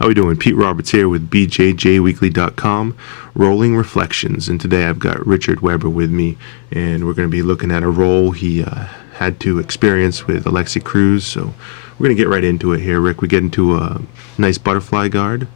How we doing? Pete Roberts here with bjjweekly.com, Rolling Reflections. And today I've got Richard Weber with me, and we're going to be looking at a roll he had to experience with Alexey Cruz. So we're going to get right into it here, Rick. We get into a nice butterfly guard.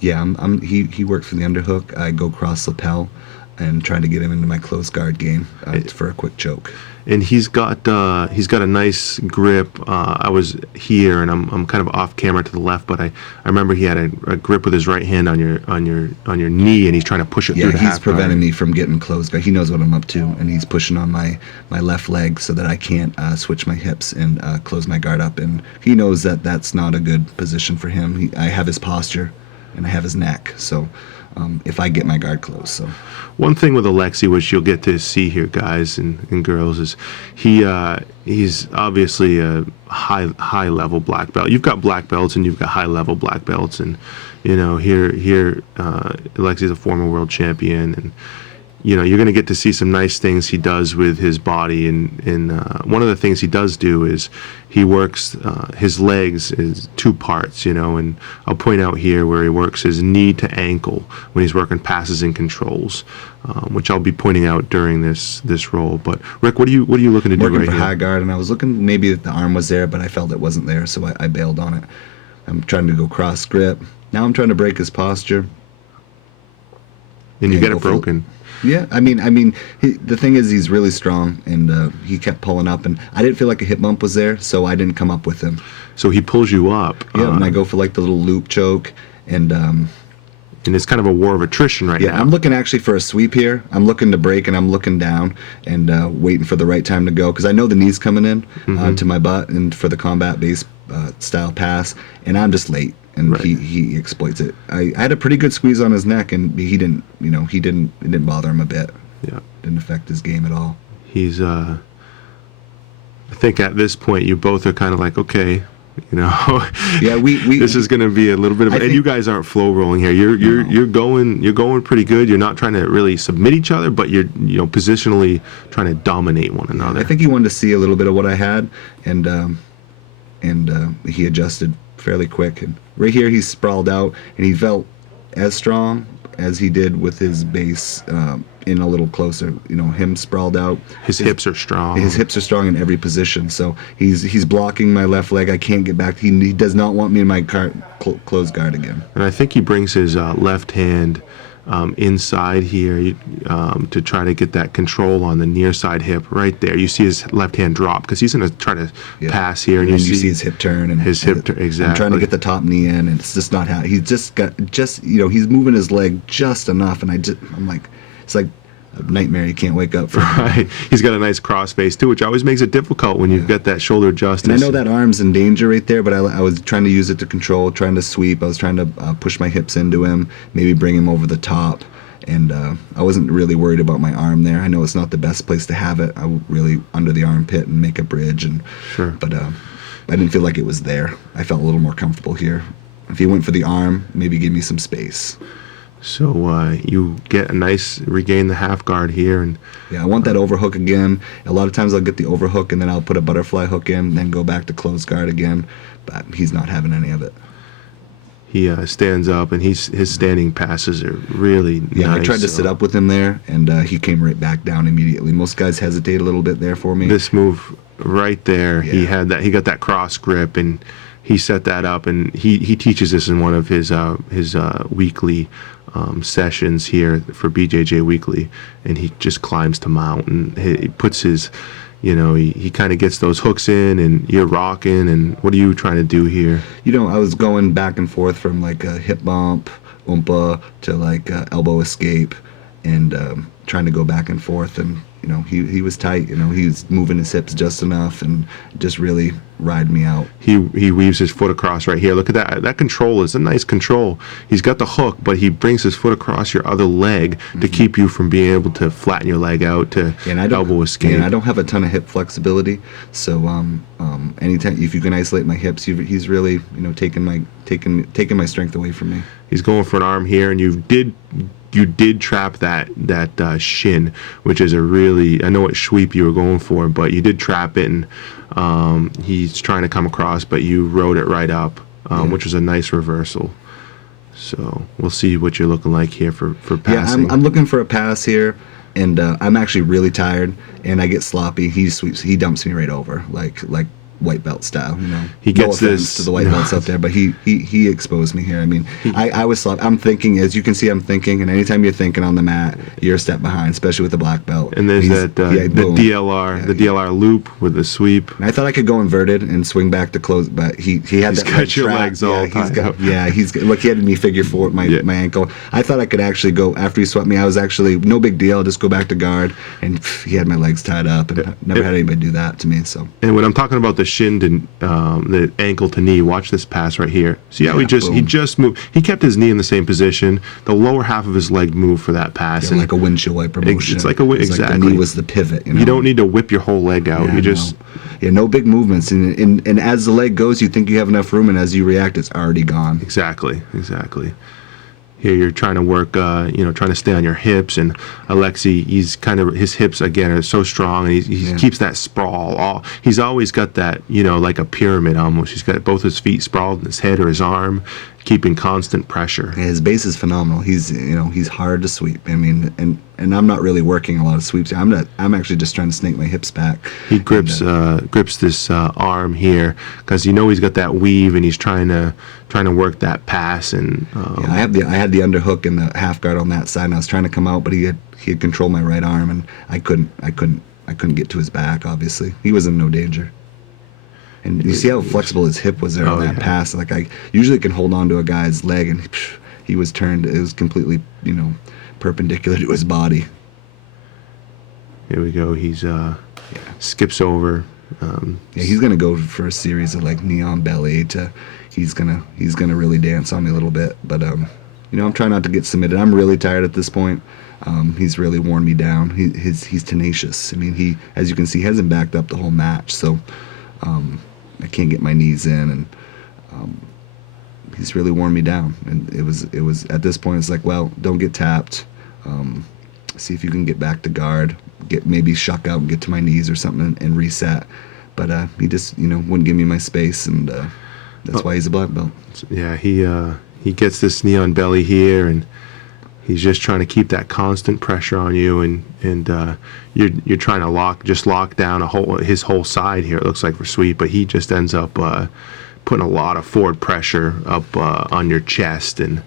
Yeah, he works for the underhook. I go cross lapel and try to get him into my close guard game for a quick choke. And he's got a nice grip. I was here, and I'm kind of off camera to the left, but I remember he had a grip with his right hand on your knee, and he's trying to push it through the half guard. Yeah, he's preventing me from getting close guard. He knows what I'm up to, and he's pushing on my left leg so that I can't switch my hips and close my guard up. And he knows that that's not a good position for him. I have his posture, and I have his neck, so if I get my guard closed. So one thing with Alexey, which you'll get to see here, guys and girls, is he's obviously a high level black belt. You've got black belts and you've got high level black belts, and here Alexey's a former world champion, and you're going to get to see some nice things he does with his body. And one of the things he does do is he works his legs is two parts, and I'll point out here where he works his knee to ankle when he's working passes and controls, which I'll be pointing out during this roll. But Rick, what are you looking to do right here? Working for high guard, and I was looking maybe if the arm was there, but I felt it wasn't there, so I bailed on it. I'm trying to go cross grip. Now I'm trying to break his posture. And you get it broken. Yeah, I mean, the thing is, he's really strong, and he kept pulling up, and I didn't feel like a hip bump was there, so I didn't come up with him. So he pulls you up. Yeah, and I go for like the little loop choke, and it's kind of a war of attrition right now. Yeah, I'm looking actually for a sweep here. I'm looking to break, and I'm looking down and waiting for the right time to go, because I know the knee's coming in to my butt and for the combat-based style pass, and I'm just late. And right. he exploits it. I had a pretty good squeeze on his neck, and it didn't bother him a bit. Yeah, didn't affect his game at all. He's I think at this point you both are kind of like, okay, yeah, we this is going to be a little bit of, and you guys aren't flow rolling here. You're going pretty good. You're not trying to really submit each other, but you're positionally trying to dominate one another. I think he wanted to see a little bit of what I had, and he adjusted fairly quick. And right here he's sprawled out, and he felt as strong as he did with his base in a little closer. Him sprawled out. His hips are strong. His hips are strong in every position. So he's blocking my left leg. I can't get back. He does not want me in my closed guard again. And I think he brings his left hand inside here to try to get that control on the near side hip right there. You see his left hand drop because he's going to try to pass here, and you see his hip turn and his hip turn. Exactly. I'm trying to get the top knee in, and it's just not how he's he's moving his leg just enough, and I'm like, it's like a nightmare you can't wake up from. Right. He's got a nice cross face too, which always makes it difficult when you've got that shoulder adjusted. And I know that arm's in danger right there, but I was trying to use it to control, trying to sweep. I was trying to push my hips into him, maybe bring him over the top. And I wasn't really worried about my arm there. I know it's not the best place to have it. I really under the armpit and make a bridge. Sure. But I didn't feel like it was there. I felt a little more comfortable here. If he went for the arm, maybe give me some space. So you get a nice regain the half guard here, and yeah, I want that overhook again. A lot of times I'll get the overhook and then I'll put a butterfly hook in, then go back to closed guard again. But he's not having any of it. He stands up, and his standing passes are really nice. I tried to sit up with him there, and he came right back down immediately. Most guys hesitate a little bit there for me. This move right there, yeah. He got that cross grip, and he set that up, and he teaches this in one of his weekly sessions here for BJJ Weekly, and he just climbs to mount, and he puts his, he kind of gets those hooks in, and you're rocking. And what are you trying to do here? I was going back and forth from like a hip bump, umpa, to like elbow escape, and trying to go back and forth, and he was tight. He was moving his hips just enough, and just really ride me out. He weaves his foot across right here. Look at that. That control is a nice control. He's got the hook, but he brings his foot across your other leg to keep you from being able to flatten your leg out to elbow escape. And I don't have a ton of hip flexibility, so anytime if you can isolate my hips, he's really taking my strength away from me. He's going for an arm here, and you did trap that shin, which is a really, I know what sweep you were going for, but you did trap it, and he's trying to come across, but you rode it right up. which was a nice reversal. So we'll see what you're looking like here for Yeah, passing. I'm looking for a pass here, and I'm actually really tired, and I get sloppy. He dumps me right over, like white belt style. He gets no offense this- to the white belts out there, but he exposed me here. I mean, I was sloppy. I'm thinking, as you can see, I'm thinking, and anytime you're thinking on the mat, you're a step behind, especially with the black belt. And there's He's- that yeah, the boom. DLR, the DLR loop with the sweep. And I thought I could go inverted and swing back to close, but he had He's that got leg your trap. legs all he's tied got up. he's look, he had me figure four my Yeah. my ankle. I thought I could actually go after he swept me. I was actually no big deal. Just go back to guard, and he had my legs tied up, and never had anybody do that to me. So And when I'm talking about the shin to the ankle to knee, watch this pass right here. See how he boom. just moved. He kept his knee in the same position. The lower half of his leg moved for that pass. and like a windshield wiper motion. It's like a win- It's like exactly. the knee was the pivot. you don't need to whip your whole leg out. Yeah, You just no big movements, and as the leg goes, you think you have enough room, and as you react, it's already gone. exactly. Here you're trying to work, trying to stay on your hips, and Alexey, his hips again are so strong, and he keeps that sprawl. He's always got that, like a pyramid almost. He's got both his feet sprawled in his head or his arm, keeping constant pressure. Yeah, his base is phenomenal. He's hard to sweep. I mean, and I'm not really working a lot of sweeps. I'm actually just trying to snake my hips back. He grips this arm here because he's got that weave, and he's trying to work that pass. And Yeah, I had the underhook and the half guard on that side, and I was trying to come out, but he had controlled my right arm, and I couldn't get to his back. Obviously, he was in no danger. And you see how flexible his hip was there on that pass. Like I usually can hold on to a guy's leg, and he was turned. It was completely perpendicular to his body. Here we go. He's skips over. Yeah, he's gonna go for a series of like neon belly to. He's gonna really dance on me a little bit, but I'm trying not to get submitted. I'm really tired at this point. He's really worn me down. He's tenacious. I mean, he, as you can see, hasn't backed up the whole match, so I can't get my knees in, and he's really worn me down. And it was at this point, it's like, well, don't get tapped. See if you can get back to guard, maybe shuck out and get to my knees or something and reset. But he just wouldn't give me my space, and that's why he's a black belt. Yeah, he gets this knee on belly here, and he's just trying to keep that constant pressure on you, and you're trying to lock down his whole side here. It looks like for sweep, but he just ends up putting a lot of forward pressure up on your chest, and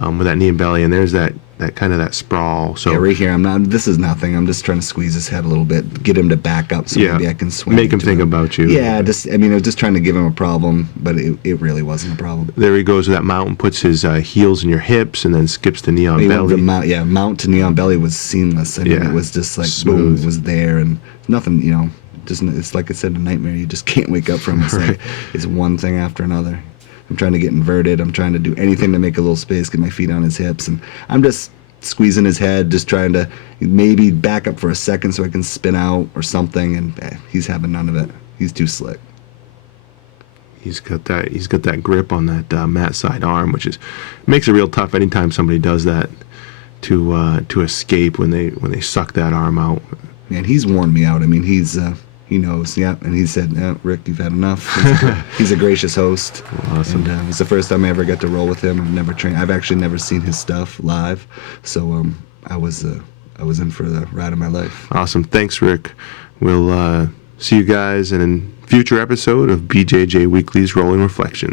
with that knee and belly, and there's that kind of that sprawl. So yeah, right here, this is nothing. I'm just trying to squeeze his head a little bit, get him to back up so maybe I can swing. Make him to think about you. Yeah, I was just trying to give him a problem, but it really wasn't a problem. There he goes with that mount and puts his heels in your hips, and then skips to knee on belly. The mount to knee on belly was seamless. I mean, it was just like smooth. Boom, it was there, and nothing. It's like I said, a nightmare. You just can't wake up from. It's like it's one thing after another. I'm trying to get inverted. I'm trying to do anything to make a little space, get my feet on his hips, and I'm just squeezing his head, just trying to maybe back up for a second so I can spin out or something, and he's having none of it. He's too slick. He's got that grip on that mat side arm, which makes it real tough anytime somebody does that to escape when they suck that arm out. And he's worn me out. I mean, he knows, and he said, Rick, you've had enough. He's a gracious host. Awesome. And it's the first time I ever got to roll with him. I've actually never seen his stuff live, so I was in for the ride of my life. Awesome. Thanks, Rick. We'll see you guys in a future episode of BJJ Weekly's Rolling Reflections.